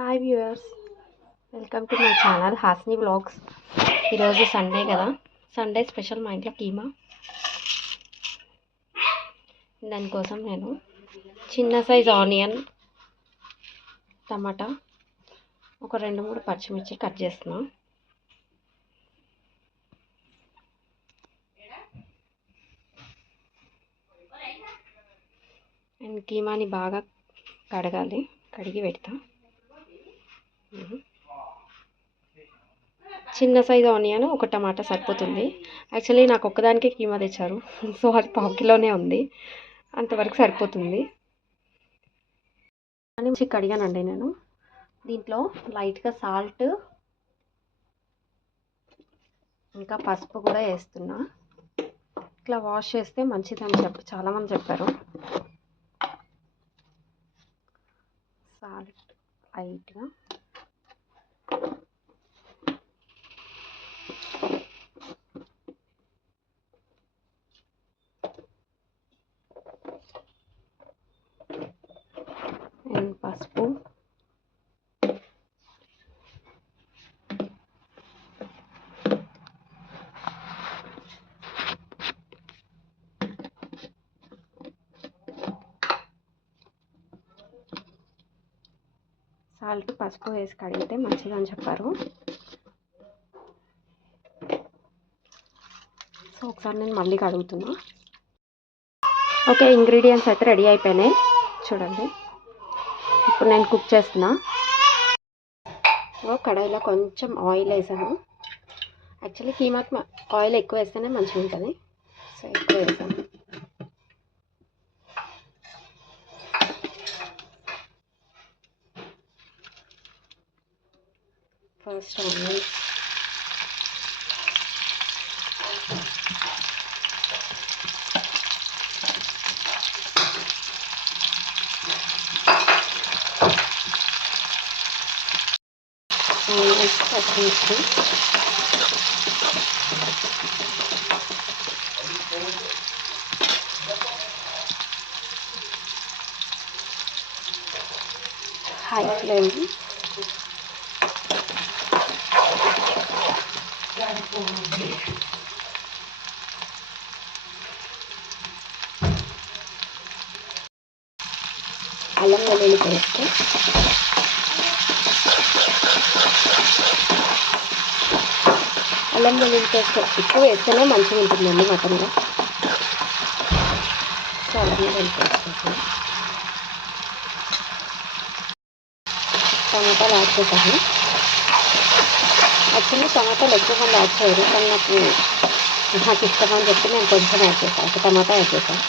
Hi viewers, welcome to my channel Hasni vlogs. ఈరోజు Sunday కదా, Sunday special మా ఇంట్లో కీమా. దానికోసం నేను చిన్న సైజ్ ఆనియన్, టమాటా, ఒక 2-3 పచ్చిమిర్చి కట్ చేస్తున్నాను. అండ్ కీమాని బాగా కడిగి పెడతా. చిన్న సైజు ఆనియన్, ఒక టమాటా సరిపోతుంది. యాక్చువల్లీ నాకు ఒక్కదానికే కీమా తెచ్చారు, సో అది 1/2 కిలోనే ఉంది, అంతవరకు సరిపోతుంది అని కడిగానండి నేను. దీంట్లో లైట్గా సాల్ట్ ఇంకా పసుపు కూడా వేస్తున్నా. ఇట్లా వాష్ చేస్తే మంచిదని చాలామంది చెప్పారు. సాల్ట్ లైట్గా, అండ్ పసుపు, సాల్ట్ పసుపు వేసి కడిగితే మంచిదని చెప్పారు. సో ఒకసారి నేను మళ్ళీ కడుగుతున్నా. ఓకే, ఇంగ్రీడియంట్స్ అయితే రెడీ అయిపోయినాయి చూడండి. ఇప్పుడు నేను కుక్ చేస్తున్నా. కడాయిలో కొంచెం ఆయిల్ వేసాను. యాక్చువల్లీ కీమాకి ఆయిల్ ఎక్కువ వేస్తేనే మంచిగా ఉంటుంది, సో ఎక్కువ వేసాను. ఫస్ట్ ఆనియన్, పచ్చిమిర్చి, హై ఫ్లేమ్, అల్లం వెల్లుల్లి పేస్ట్, అల్లం వెల్లుల్లి పేస్ట్ ఎక్కువ వేస్తేనే మంచిగా ఉంటుందండి మటన్లో. సో అల్లం వెల్లుల్లి పేస్ట్ వేసాను. టమాటాలు యాడ్ చేశాను. యాక్చువల్లీ టమాటాలు ఎక్కువ మంది యాడ్ చేయరు, కానీ నాకు ఇష్టం అని చెప్పి నేను కొంచెం యాడ్ చేశాను, ఒక టమాటా యాడ్ చేశాను.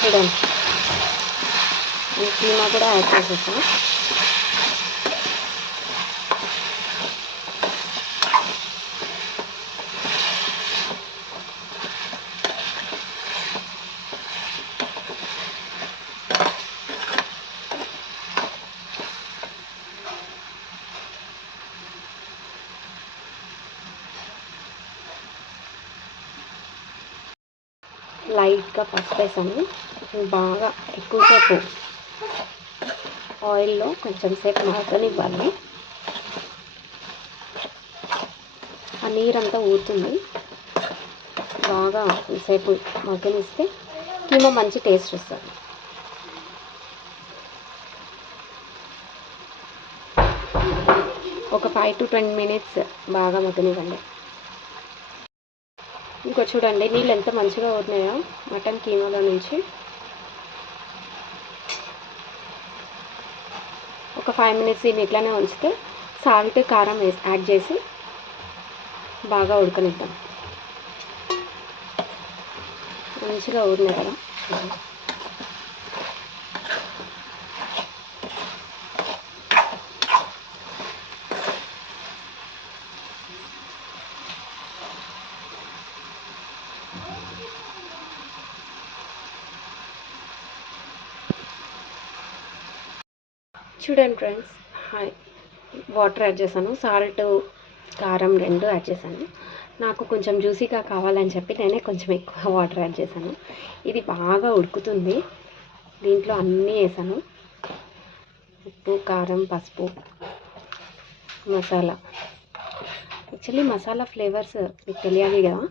చూడండి, కీమా కూడా యాడ్ చేసేసాను. లైట్గా పసుపు వేసాను. బాగా ఎక్కువసేపు ఆయిల్లో కొంచెం సేపు మగ్గనివ్వాలి. ఆ నీరంతా ఊరుతుంది. బాగా కొంచెంసేపు మగ్గనిస్తే కీమా మంచి టేస్ట్ వస్తుంది. ఒక 5 to 10 minutes బాగా మగ్గనివ్వండి. ఇంకో చూడండి, నీళ్ళు ఎంత మంచిగా ఊరినాయో మటన్ కీమాలో నుంచి. ఒక 5 minutes దీన్ని ఇట్లానే ఉంచితే సాల్ట్, కారం యాడ్ చేసి బాగా ఉడకనిద్దాం. మంచిగా ఊరినాయి కదా. చూడండి ఫ్రెండ్స్, వాటర్ యాడ్ చేశాను. సాల్ట్ కారం 2 యాడ్ చేశాను. నాకు కొంచెం జ్యూసీగా కావాలని చెప్పి నేనే కొంచెం ఎక్కువ వాటర్ యాడ్ చేశాను. ఇది బాగా ఉడుకుతుంది. దీంట్లో అన్నీ వేసాను. ఉప్పు, కారం, పసుపు, మసాలా. యాక్చువల్లీ మసాలా ఫ్లేవర్స్ మీకు తెలియాలి కదా.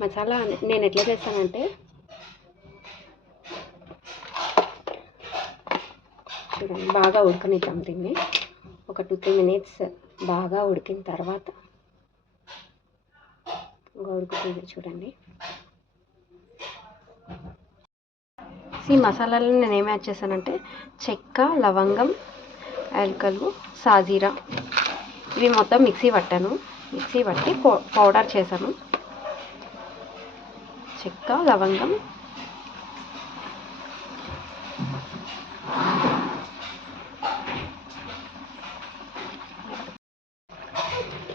మసాలా నేను ఎట్లా చేస్తానంటే, చూడండి, బాగా ఉడకనిద్దాం దీన్ని. ఒక 2-3 మినిట్స్ బాగా ఉడికిన తర్వాత ఉడుకుతుంది చూడండి. ఈ మసాలాలను నేను ఏం యాడ్ చేశానంటే చెక్క, లవంగం, యాలకులు, సాజీరా ఇవి మొత్తం మిక్సీ పట్టి పౌడర్ చేశాను. చెక్క, లవంగం,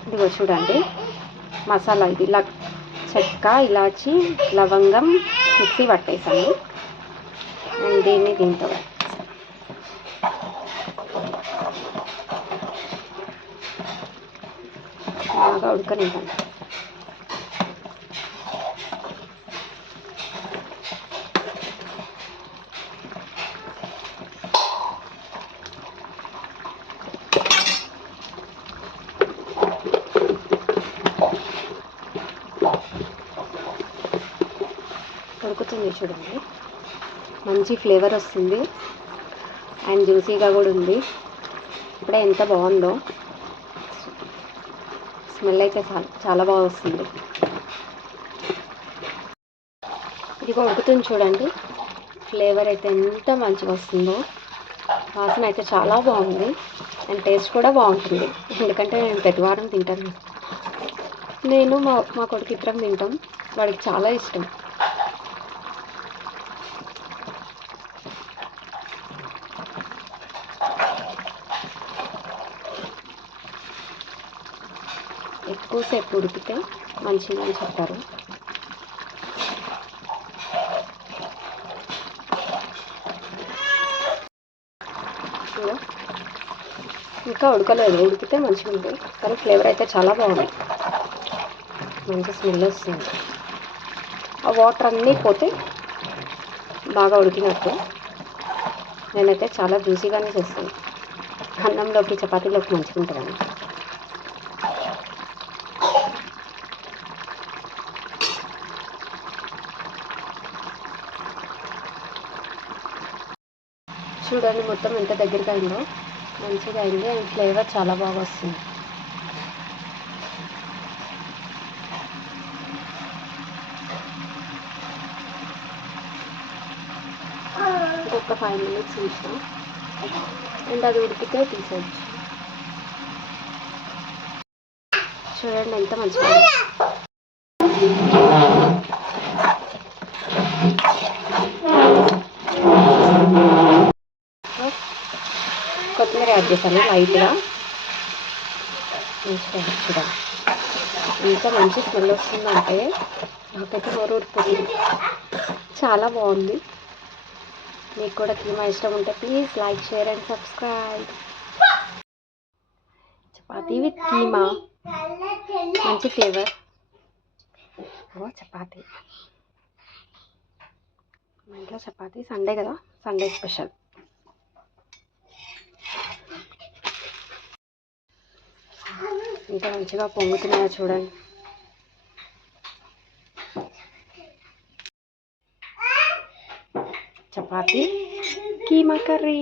ఇదిగో చూడండి మసాలా. ఇది ఇలా చెక్క, ఇలాచి, లవంగం మిక్సీ పట్టేసాను. నేను దీంతో బాగా ఉడకనివ్వండి. ఉడుకుతుంది చూడండి, మంచి ఫ్లేవర్ వస్తుంది అండ్ జ్యూసీగా కూడా ఉంది. ఇప్పుడే ఎంత బాగుందో, స్మెల్ అయితే చాలా బాగా వస్తుంది. ఇదిగో ఉడుకుతుంది చూడండి, ఫ్లేవర్ అయితే ఎంత మంచిగా వస్తుందో. వాసన అయితే చాలా బాగుంది అండ్ టేస్ట్ కూడా బాగుంటుంది. ఎందుకంటే నేను ప్రతి వారం తింటాను. నేను మా కొడుకు ఇద్దరం తింటాం. వాడికి చాలా ఇష్టం. ఎక్కువసేపు ఉడికితే మంచిదని చెప్తారు. ఇంకా ఉడకలేదు, ఉడికితే మంచిగా ఉంది. కానీ ఫ్లేవర్ అయితే చాలా బాగుంది, మంచి స్మెల్ వస్తుంది. ఆ వాటర్ అన్నీ పోతే బాగా ఉడికినట్టు. నేనైతే చాలా జ్యూసీగానే చేస్తాను. అన్నంలోకి, చపాతీలోకి మంచిగా ఉంటుందండి. చూడండి మొత్తం ఎంత దగ్గరగా అయిందో, మంచిగా అయింది అండ్ ఫ్లేవర్ చాలా బాగా వస్తుంది. ఇంకొక 5 మినిట్స్ ఉంచాం అండ్ అది ఉడికితే తీసేయచ్చు. చూడండి ఎంత మంచిగా కొత్తిమీర యాడ్ చేశాను లైట్గా. మంచిగా చూడండి ఎంత మంచి స్మెల్ వస్తుందంటే నాకైతే నోరు ఊరిపోతుంది. చాలా బాగుంది. మీకు కూడా కీమా ఇష్టం ఉంటే please like, share and subscribe. Chapati with keema, మంచి ఫ్లేవర్. చపాతీ మా ఇంట్లో చపాతీ సండే కదా, సండే స్పెషల్. ఇంత మంచిగా పొంగుతున్నాయో చూడండి. చపాతీ, కీమా కర్రీ.